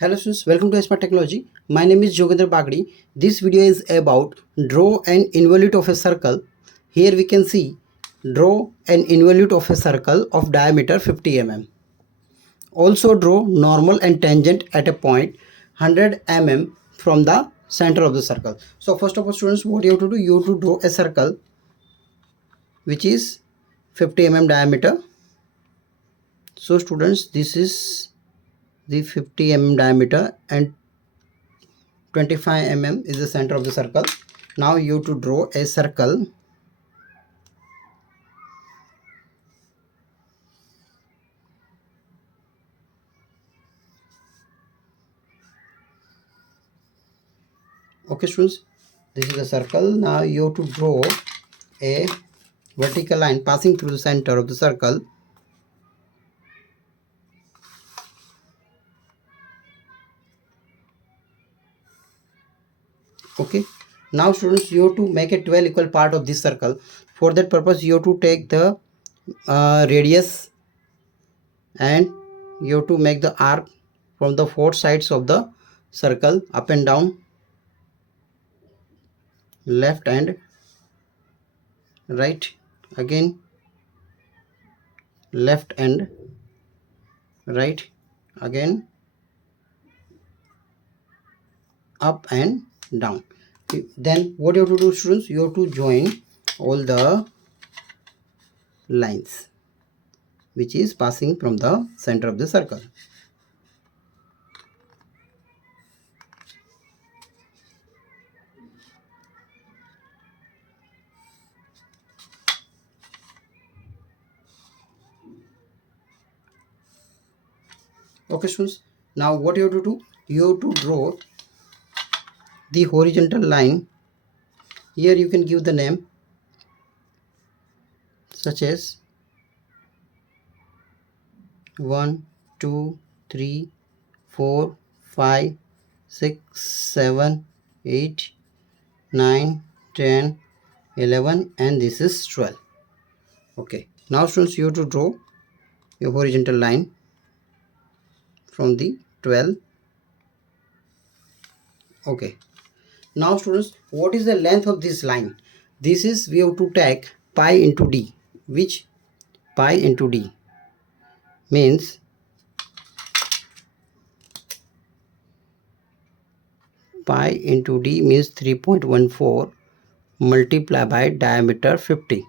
Hello students, welcome to iSmart Technology. My name is BAGDI. This video is about draw an involute of a circle. Here we can see draw an involute of a circle of diameter 50 mm. Also draw normal and tangent at a point 100 mm from the center of the circle. So first of all students, what you have to do, you have to draw a circle which is 50 mm diameter. So students, this is the 50 mm diameter and 25 mm is the center of the circle. Now you have to draw a circle. Okay students, this is the circle. Now you have to draw a vertical line passing through the center of the circle. Okay, now students, you have to make a 12 equal part of this circle. For that purpose you have to take the radius and you have to make the arc from the four sides of the circle, up and down, left and right, again left and right, again up and down. Then what you have to do students, you have to join all the lines which is passing from the center of the circle. Okay students, now what you have to do, you have to draw the horizontal line. Here you can give the name such as 1 2 3 4 5 6 7 8 9 10 11 and this is 12. Okay, now students, you have to draw a horizontal line from the 12. Okay, now students, what is the length of this line? This is, we have to take pi into d, which pi into d means pi into d means 3.14 multiplied by diameter 50.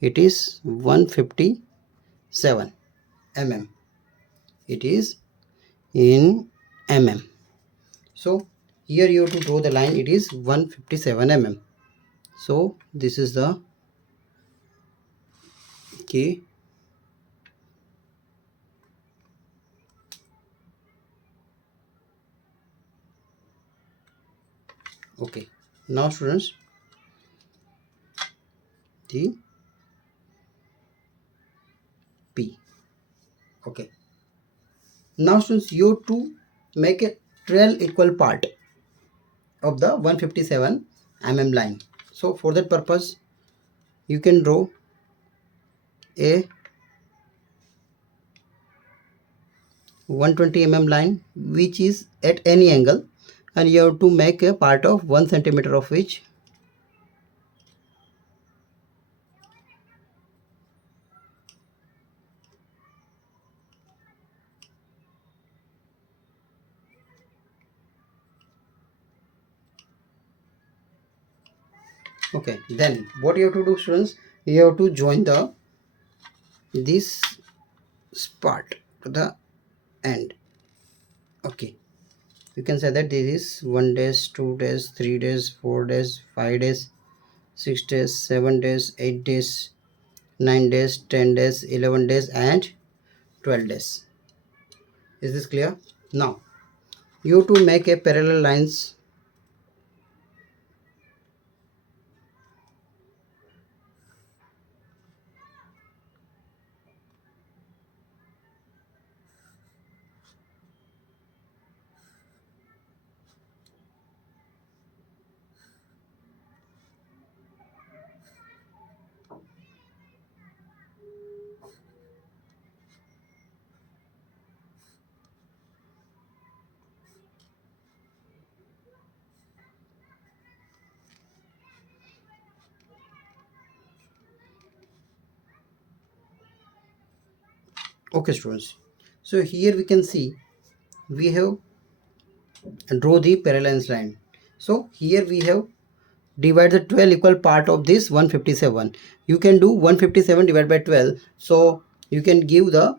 It is 157 mm. It is in mm. So here you have to draw the line. It is 157 mm. So this is the key. Okay, now students, the P. Okay, now students, you have to make a 12 equal part of the 157 mm line. So for that purpose you can draw a 120 mm line which is at any angle, and you have to make a part of 1 centimeter of which. Okay, then what you have to do students, you have to join the this part to the end. Okay, you can say that this is 1 days, 2 days, 3 days, 4 days, 5 days, 6 days, 7 days, 8 days, 9 days, 10 days, 11 days and 12 days. Is this clear? Now you have to make a parallel lines. Okay students, so here we can see we have draw the parallel line. So here we have divide the 12 equal part of this 157. You can do 157 divided by 12, so you can give the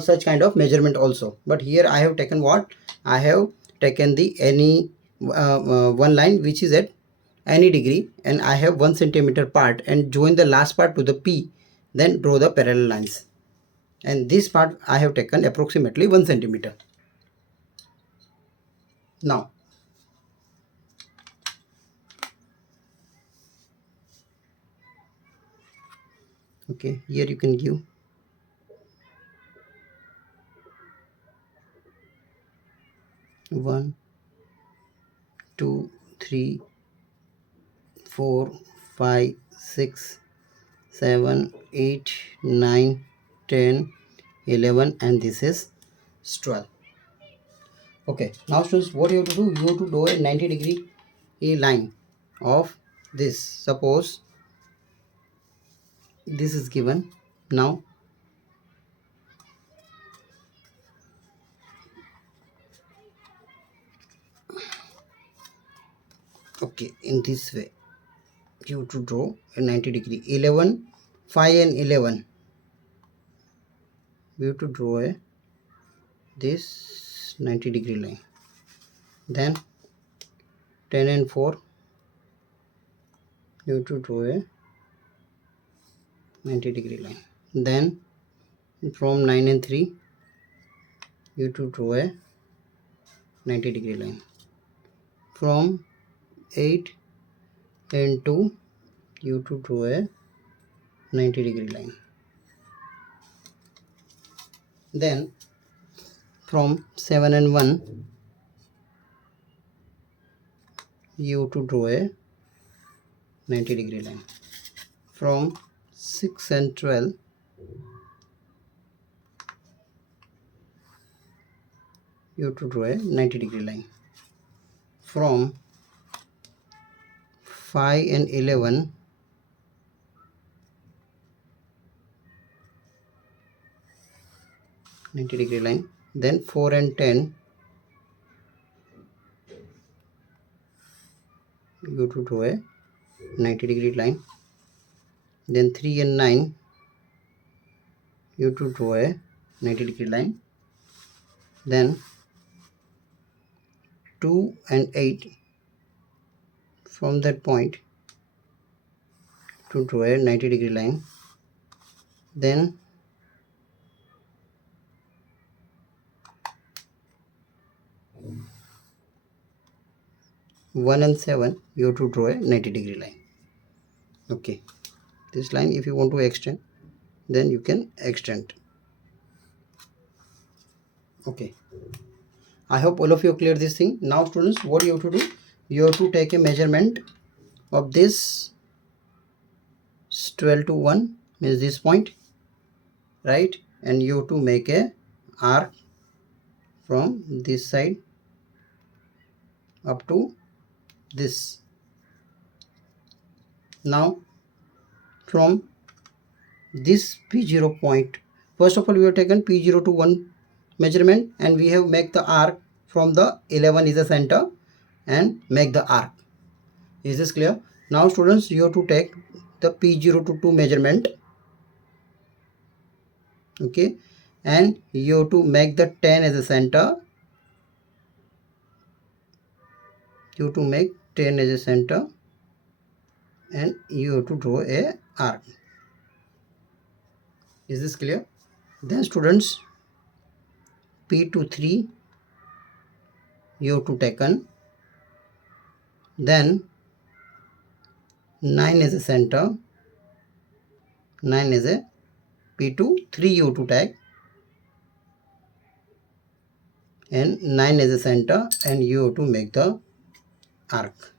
such kind of measurement also. But here I have taken what? I have taken the any one line which is at any degree, and I have 1 centimeter part, and join the last part to the P, then draw the parallel lines. And this part I have taken approximately 1 centimeter. Now okay, here you can give 1 2 3 4 5 6 7 8 9 10 11, and this is 12. Okay, now students, what you have to do, you have to draw a 90-degree line of this. Suppose this is given. Now okay, in this way you have to draw a 90-degree 11 5 and 11. We have to draw a this 90-degree line. Then 10 and 4, you have to draw a 90-degree line. Then from 9 and 3, you have to draw a 90-degree line. From 8 and 2, you have to draw a 90-degree line. Then from 7 and 1, you have to draw a 90-degree line. From 6 and 12, you have to draw a 90-degree line. From 5 and 11, -90-degree line. Then 4 and 10, you have to draw a 90-degree line. Then 3 and 9, you have to draw a 90-degree line. Then 2 and 8, from that point to draw a 90-degree line. Then 1 and 7, you have to draw a 90-degree line. Okay, this line if you want to extend, then you can extend. Okay, I hope all of you clear this thing. Now students, what you have to do, you have to take a measurement of this 12 to 1, means this point, right? And you have to make a arc from this side up to this. Now from this P0 point, first of all we have taken P0 to 1 measurement, and we have make the arc from the 11 is the center and make the arc. Is this clear? Now students, you have to take the P0 to 2 measurement. Okay, and you have to make the 10 as a center. You have to make 10 as a center, and you have to draw a arc. Is this clear? Then students, P to 3 you have to taken. Then 9 as a center, 9 as a P2, 3 you have to take, and 9 as a center, and you have to make the arc.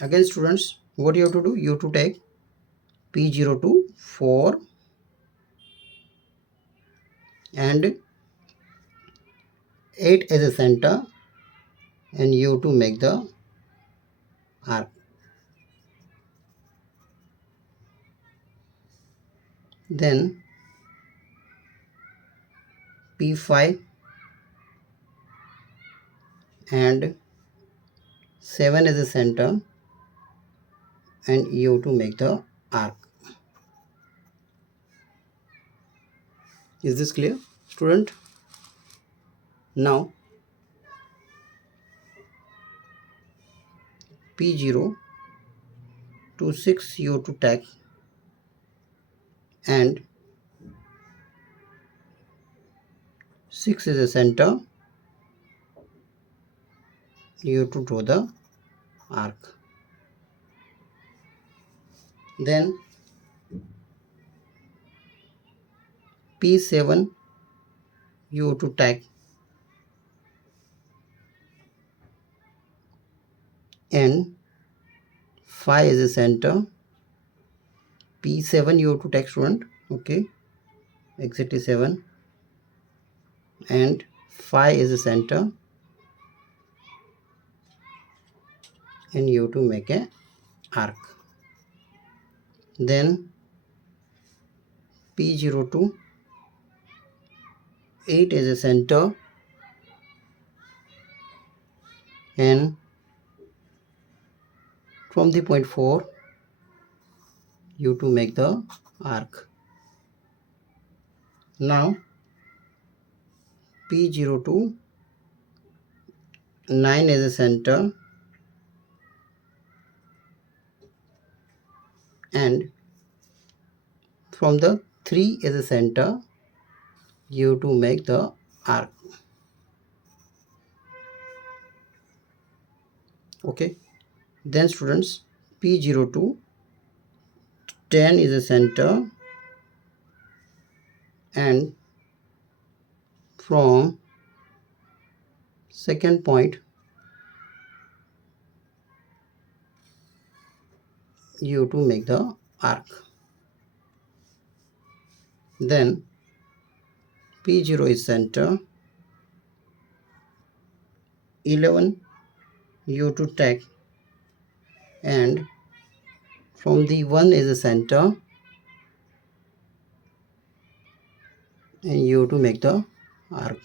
Again students, what you have to do, you have to take P0 to 4 and 8 as a center, and you have to make the arc. then P5 and 7 as a center, and you have to make the arc. Is this clear, student? Now P0 to 6 you have to take, and 6 is a center, you have to draw the arc. Then P7 you have to take, and 5 is a center, P7 you have to take, student. Okay, exactly 7, and 5 is a center, and you have to make a arc. Then P0 to 8 is a center, and from the point 4 you have to make the arc. Now P0 to 9 is a center, and from the 3 as a center you have to make the arc. Okay, then students, P0 to 10 is a center, and from second point you have to make the arc. Then P0 is center, 11 you have to take, and from the 1 is a center, and you have to make the arc.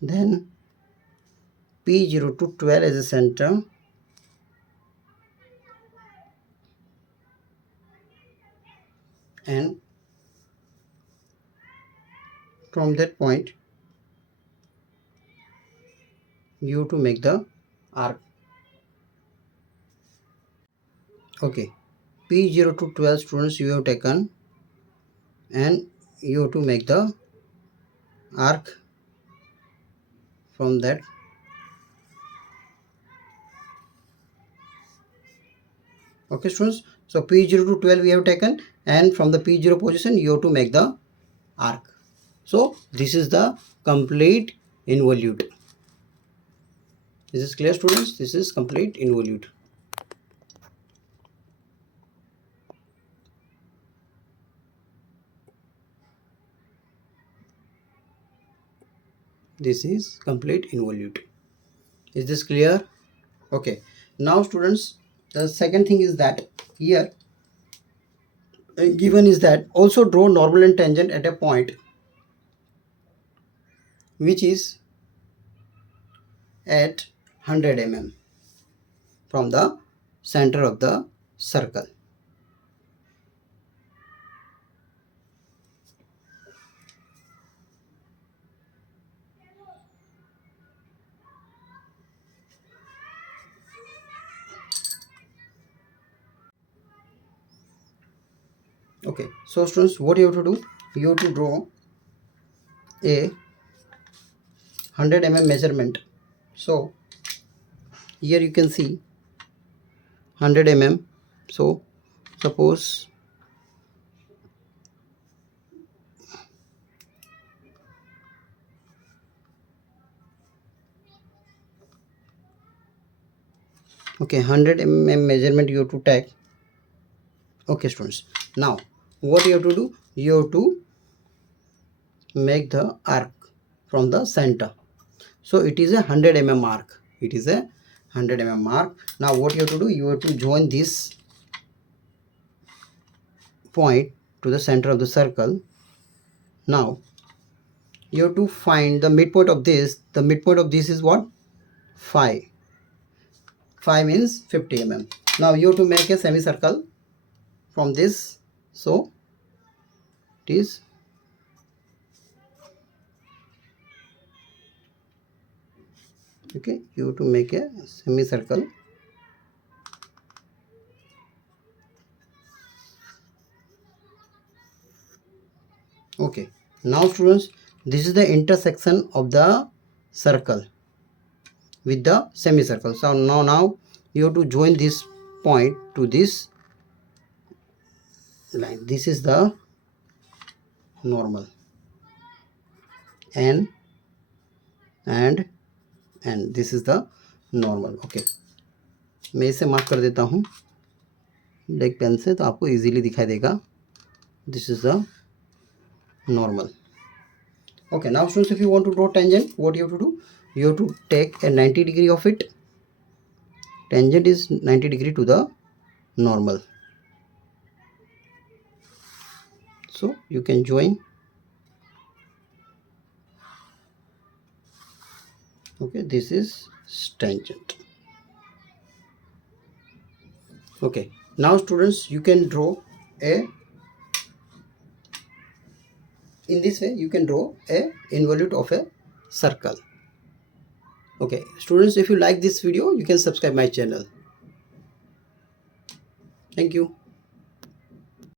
Then P0 to 12 is a center, and from that point you have to make the arc. Okay, P0 to 12 students you have taken, and you have to make the arc from that. Okay students, so P0 to 12 we have taken, and from the P0 position you have to make the arc. So this is the complete involute. This is clear, students? This is complete involute. This is complete involute. Is this clear? Okay, now students, the second thing is that here given is that also draw normal and tangent at a point which is at 100 mm from the center of the circle. Okay, so students, what you have to do, you have to draw a 100 mm measurement. So here you can see 100 mm. So suppose okay, 100 mm measurement you have to take. Okay students, now what you have to do, you have to make the arc from the center. So it is a 100 mm arc. It is a 100 mm arc. Now what you have to do, you have to join this point to the center of the circle. Now you have to find the midpoint of this. The midpoint of this is what? 5. 5 means 50 mm. Now you have to make a semicircle from this. So it is okay. You have to make a semicircle. Okay. Now students, this is the intersection of the circle with the semicircle. So now you have to join this point to this line. This is the normal, and this is the normal. Okay, मैं इसे mark कर देता हूँ black pen से, तो आपको easily दिखाई देगा. This is the normal. Okay, now students, if you want to draw tangent, what you have to do? You have to take a 90 degree of it. Tangent is 90 degree to the normal. So you can join. Okay, this is tangent. Okay, now students, you can draw a, in this way you can draw a involute of a circle. Okay students, if you like this video, you can subscribe my channel. Thank you.